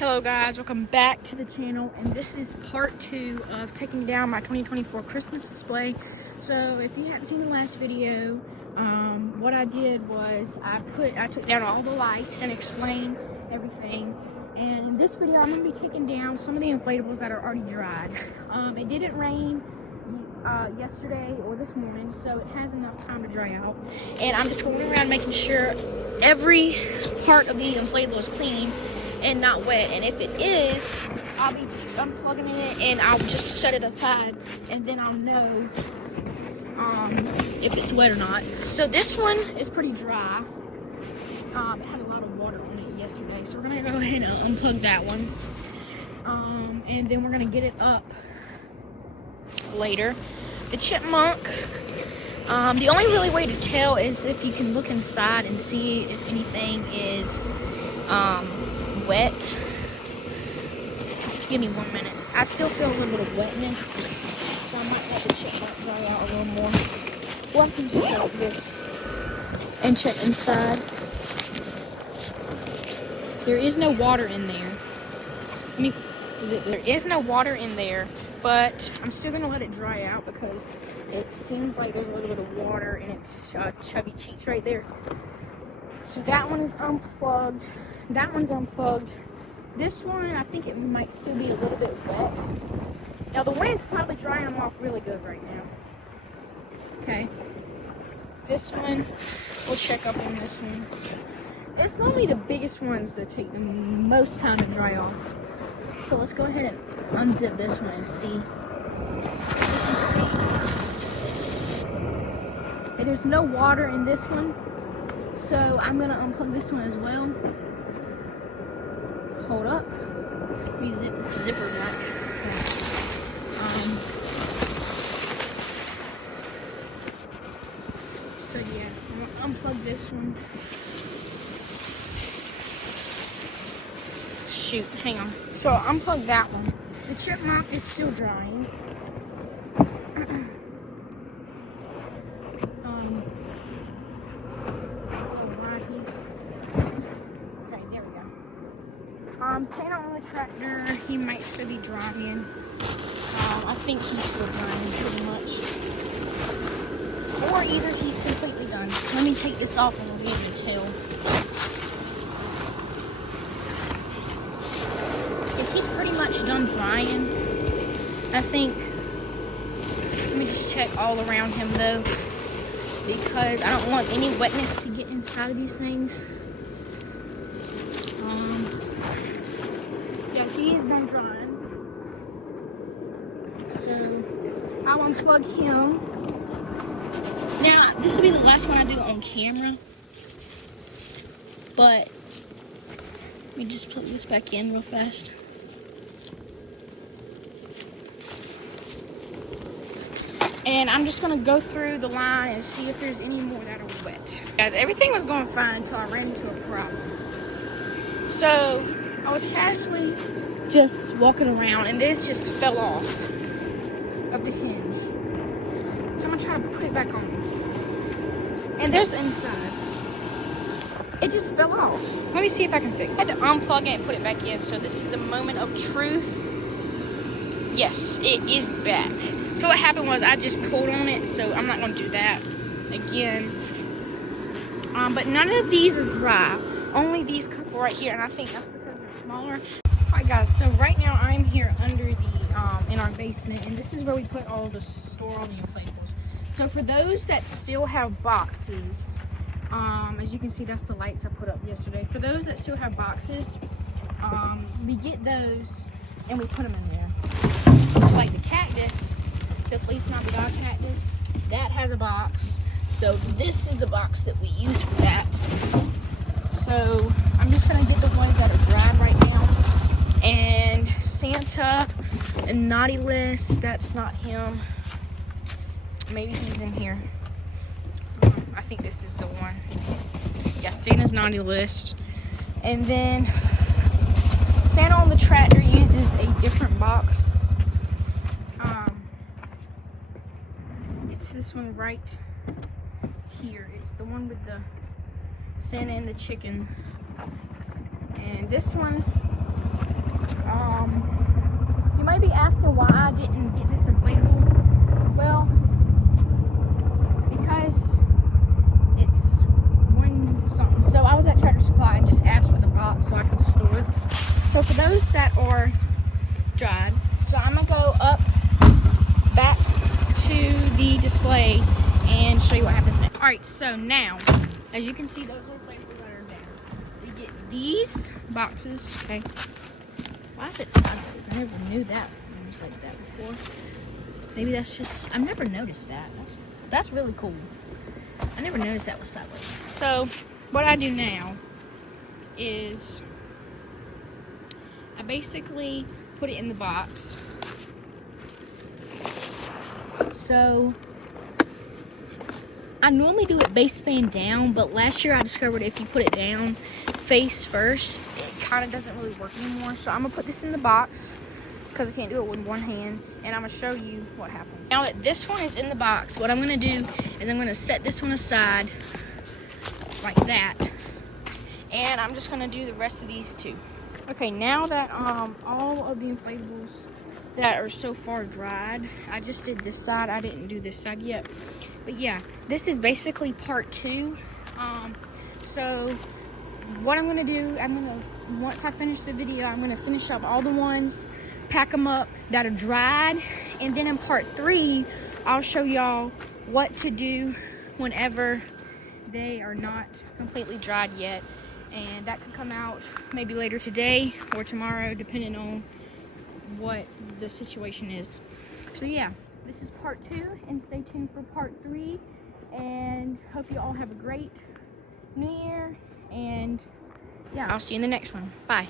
Hello guys, welcome back to the channel, and this is part 2 of taking down my 2024 Christmas display. So if you haven't seen the last video, what I did was I took down all the lights and explained everything. And in this video I'm going to be taking down some of the inflatables that are already dried. It didn't rain yesterday or this morning, so it has enough time to dry out. And I'm just going around making sure every part of the inflatable is clean and not wet, and if it is, I'll be just unplugging it and I'll just set it aside, and then I'll know if it's wet or not. So this one is pretty dry. It had a lot of water on it yesterday, so we're gonna go ahead and unplug that one, and then we're gonna get it up later. The chipmunk, the only really way to tell is if you can look inside and see if anything is wet. Give me 1 minute. I still feel a little bit of wetness, so I might let the chipmunk dry out a little more. Well, I can just go like this and check inside. There is no water in there. There is no water in there, but I'm still gonna let it dry out because it seems like there's a little bit of water in its chubby cheeks right there. So that one is unplugged. That one's unplugged. This one, I think it might still be a little bit wet. Now the wind's probably drying them off really good right now. Okay. This one, we'll check up on this one. It's normally the biggest ones that take the most time to dry off. So let's go ahead and unzip this one and see. You can see there's no water in this one. So I'm gonna unplug this one as well. Hold up. Let me zip this zipper back. So yeah, I'm gonna unplug this one. Shoot, hang on. So I'll unplug that one. The chipmunk is still drying. Santa on the tractor, he might still be drying. I think he's still drying pretty much. Or either he's completely done. Let me take this off and we'll be able to tell. If he's pretty much done drying, I think. Let me just check all around him though, because I don't want any wetness to get inside of these things. He is done drying, so I'll unplug him. Now, this will be the last one I do on camera, but let me just plug this back in real fast. And I'm just going to go through the line and see if there's any more that are wet. Guys, everything was going fine until I ran into a problem. So I was casually just walking around and this just fell off of the hinge. So I'm gonna try to put it back on. And there's the inside. It just fell off. Let me see if I can fix it. I had to unplug it and put it back in. So this is the moment of truth. Yes, it is back. So what happened was I just pulled on it, so I'm not gonna do that again. But none of these are dry. Only these couple right here, and I think that's because they're smaller. Alright guys, so right now I'm here under the in our basement, and this is where we put all the store all the inflatables. So for those that still have boxes, as you can see, that's the lights I put up yesterday. For those that still have boxes, we get those and we put them in there. So like the cactus, the Feliz Navidad cactus, that has a box. So this is the box that we use for that. So I'm just gonna get the ones that are dried right now. And Santa and Naughty List, that's not him. Maybe he's in here. I think this is the one. Yeah, Santa's Naughty List. And then Santa on the tractor uses a different box. It's this one right here. It's the one with the Santa and the chicken. And this one I didn't get this inflatable? Well, because it's one something. So I was at Tractor Supply and just asked for the box so I could store it. So for those that are dried, so I'm gonna go up back to the display and show you what happens next. All right, so now, as you can see, those are inflatables that are down. We get these boxes, okay? Why is it sideways? I never knew that it was like that before. Maybe that's just, I've never noticed that. That's really cool. I never noticed that was sideways. So what I do now is I basically put it in the box. So I normally do it base fan down, but last year I discovered if you put it down face first, it kind of doesn't really work anymore. So I'm gonna put this in the box because I can't do it with one hand, and I'm gonna show you what happens. Now that this one is in the box, what I'm gonna do is I'm gonna set this one aside like that, and I'm just gonna do the rest of these two. Okay, now that all of the inflatables that are so far dried, I just did this side. I didn't do this side yet, but yeah, this is basically part 2. So what I'm gonna do, once I finish the video, I'm gonna finish up all the ones, pack them up that are dried, and then in part 3 I'll show y'all what to do whenever they are not completely dried yet, and that could come out maybe later today or tomorrow, depending on what the situation is. So yeah, this is part 2, and stay tuned for part 3, and hope you all have a great New Year, and yeah, I'll see you in the next one. Bye.